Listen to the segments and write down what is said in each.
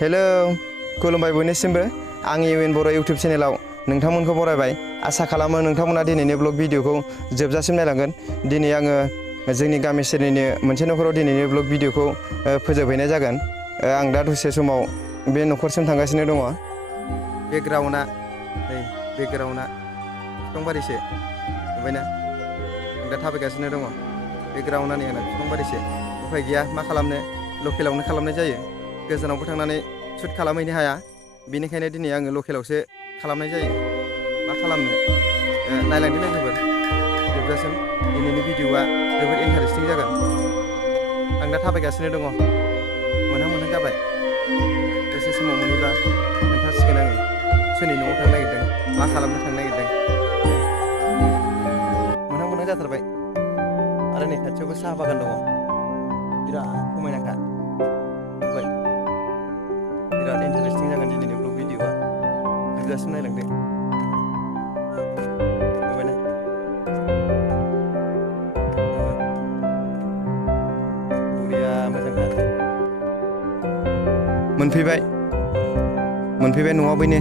Hello खुलुमबाय बयनिसिमबो आंनि इउएन बर' इउट्यूब चेनेलाव नोंथांमोनखौ बरायबाय आसा खालामो नोंथांमोना दिनैनि ब्लग भिडिअखौ जोबजासिम नायलांगोन। दिनै आङो जोंनि गामि सेरनिनो मोनसे नखराव दिनैनि ब्लग भिडिअखौ फोजोबहैनाय जागोन। आं दा दसे समाव बे नखरसिम थांगासिनो दङ। बेकग्राउन्डआ नै बेकग्राउन्डआ बिफांबारिसो नुबायना आं दा थाबायगासिनो दङ। बेकग्राउन्डआ नै आंना बिफांबारिसो उफाय गैया मा खालामनो लकेलावनो खालामनाय जायो। गोजानावबो थांनानै शुट खालामहैनो हाया बेनिखायनो दिनै आङो लकेलावसो खालामनाय जायो। मा खालामनो नायलांदो लोगोफोर जोबजासिम दिनैनि भिडिअआ जोबोद इन्टारेस्टिं जागोन। आं दा थाबायगासिनो दङ मोनहां जाबाय दसे समाव मोनहैबा खोन्थासिगोन आङो सोरनि न'आव थांनो नागिरदों मा खालामनो थांनो नागिरदों। मोनहां जाथारबाय आरो नै खाथियावबो साहा बागान दङ बिराद समायनाखा नुबाय। बिराद इन्टारेस्टिं जागोन दिनैनि ब्लग भिडिअआ जोबजासिम नायलांदो नुबायना बरिया मोजांखा। मोनफैबाय न'आव बैनो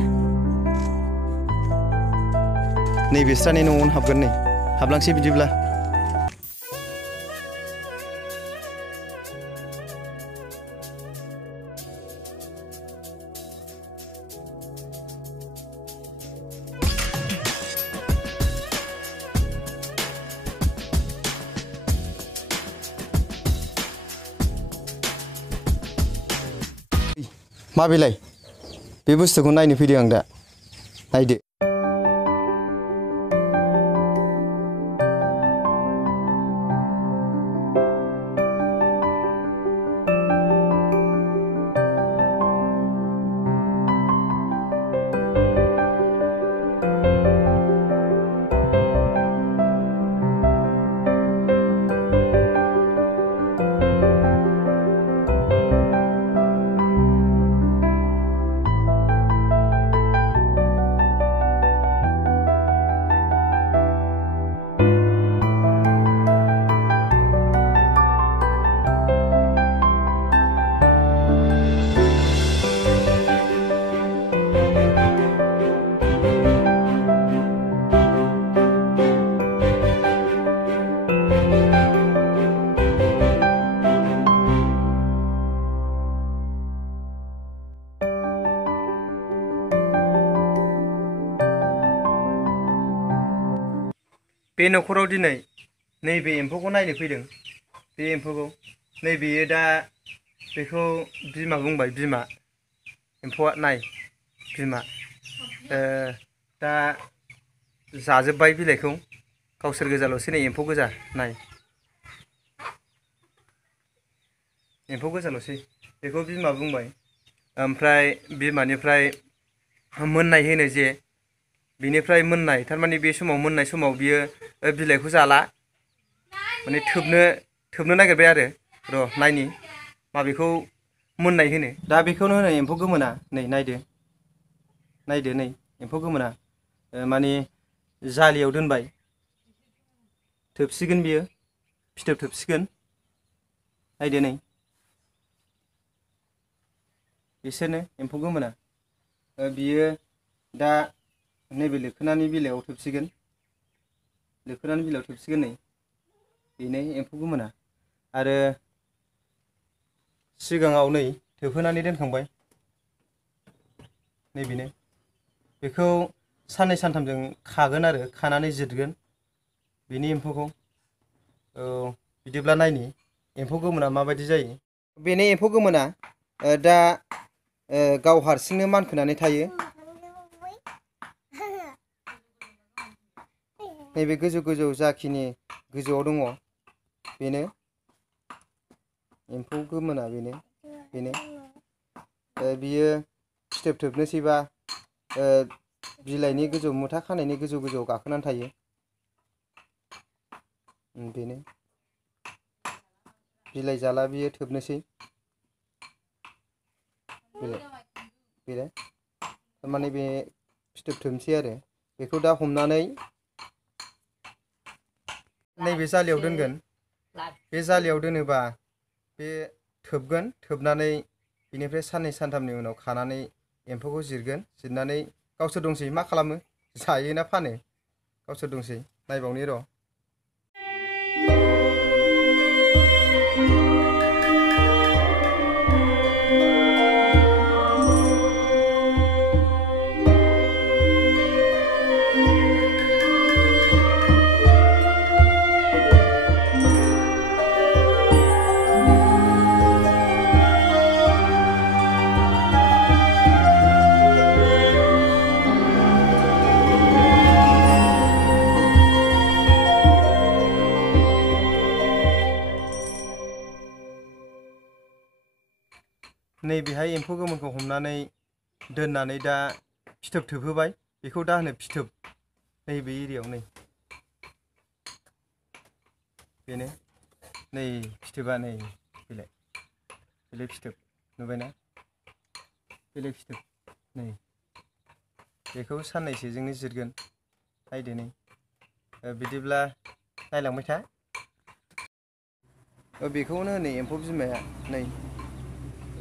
नै बिस्रानि न'आवनो हाबगोन नै हाबलांसै बिदिब्ला। मा बेलाय बे बुस्थुखौ नायनो फैदों आं दा नायदो। बे नखराव दिनै नैबे एम्फौखौ नायनो फैदों। बे एम्फौखौ नैबेयो दा बेखौ बिमा बुंबाय बिमा एम्फौआ नाय बिमा दा जाजोब्बाय बिलाइखौ गावसोर गोजाल'सै नै एम्फौ गोजा नाय एम्फौ गोजाल'सै बेखौ बिमा बुंबाय। ओमफ्राय बिमानिफ्राय मोननाय होनो जे बिनिफ्राय मोननाय थारमाने बे समाव मोननाय समाव बियो बिलाइखौ जाला माने थोबनो नागिरबाय आरो र' नायनि माबेखौ मोननाय होनो दा बेखौनो होनो एम्फौ गोमोना। नै नायदो नै एम्फौ गोमोना माने जालियाव दोनबाय थोबसिगोन बियो फिथोब थोबसिगोन नायदो नै बिसोरनो एम्फौ गोमोना बियो दा नैबे लोखोनानि बिलाइयाव थोबसिगोन नै बेनो एम्फौ गोमोना। आरो सिगाङाव नै थोबहोनानै दोनखांबाय नैबेनो बेखौ साननै सानथामजों खागोन आरो खानानै जिरगोन बेनि एम्फौखौ। औ बिदिब्ला नायनि एम्फौ गोमोना माबायदि जायो। बेनो एम्फौ गोमोना दा गाव हारसिंनो मानखोनानै थायो। नैबे गोजौ जाखिनि गोजौआव दङ बेनो एम्फौ गोमोना बेनो बियो फिथोब थोबनोसैबा बिलाइनि गोजौ मुथा खानायनि गोजौआव गाखोनानै थायो बेनो बिलाइ जाला बियो थोबनोसै थारमाने बे फिथोब थोबनोसै आरो बेखौ दा हमनानै नैबे जालियाव दोनगोन। बे जालियाव दोनोबा बे थोबगोन थोबनानै बिनिफ्राय साननै सानथामनि उनाव खानानै एम्फौखौ जिरगोन जिरनानै गावसोर दंसै मा खालामो जायो ना फानो गावसोर दंसै नायबावनि र' नै बेहाय एम्फौ गोमोनखौ हमनानै दोननानै दा फिथोब थोबहोबाय बेखौ दा होनो फिथोब नैबे एरियायाव नै बेनो नै फिथोबा नै बेलाय फिथोब नुबायना बेलाय फिथोब नै बेखौ साननैसोजोंनो जिरगोन नायदो नै बिदिब्ला नायलांबाय था बेखौनो होनो एम्फौ बिमाया नै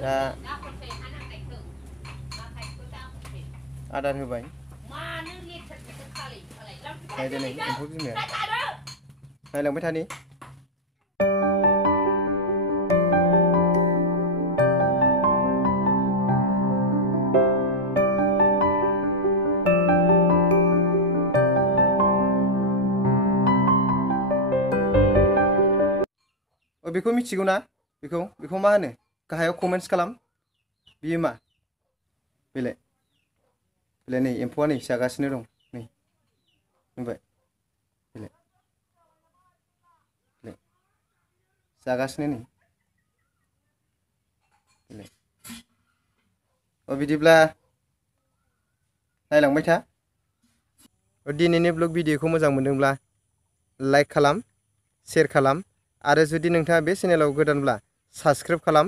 दा आदार होबाय नायदो नै एम्फौ बिमाया नायलांबाय थानि बेखौ मिथिगौ ना बेखौ मा होनो गाहायाव कमेन्ट्स खालाम बियो मा बेलाय नै एम्फौआ नै जागासिनो दं नै नुबाय बेलाय जागासिनो नै बेलाय बिदिब्ला नायलांबाय था दिनैनि ब्लग भिडिअखौ मोजां मोनदोंब्ला लाइक खालाम शेयार खालाम आरो जुदि नोंथाङा बे चेनेलाव गोदानब्ला साबस्क्राइब खालाम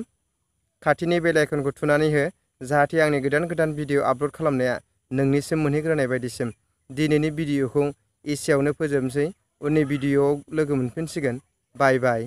खाथिनि बेल आइकनखौ थुनानै हो जाहाथे आंनि गोदान भिडिअ आपल'ड खालामनाया नोंनिसिम मोनहैग्रोनाय बायदिसिम दिनैनि भिडिअखौ एसेयावनो फोजोबनोसै उननि भिडिअआव लोगो मोनफिनसिगोन बाय बाय।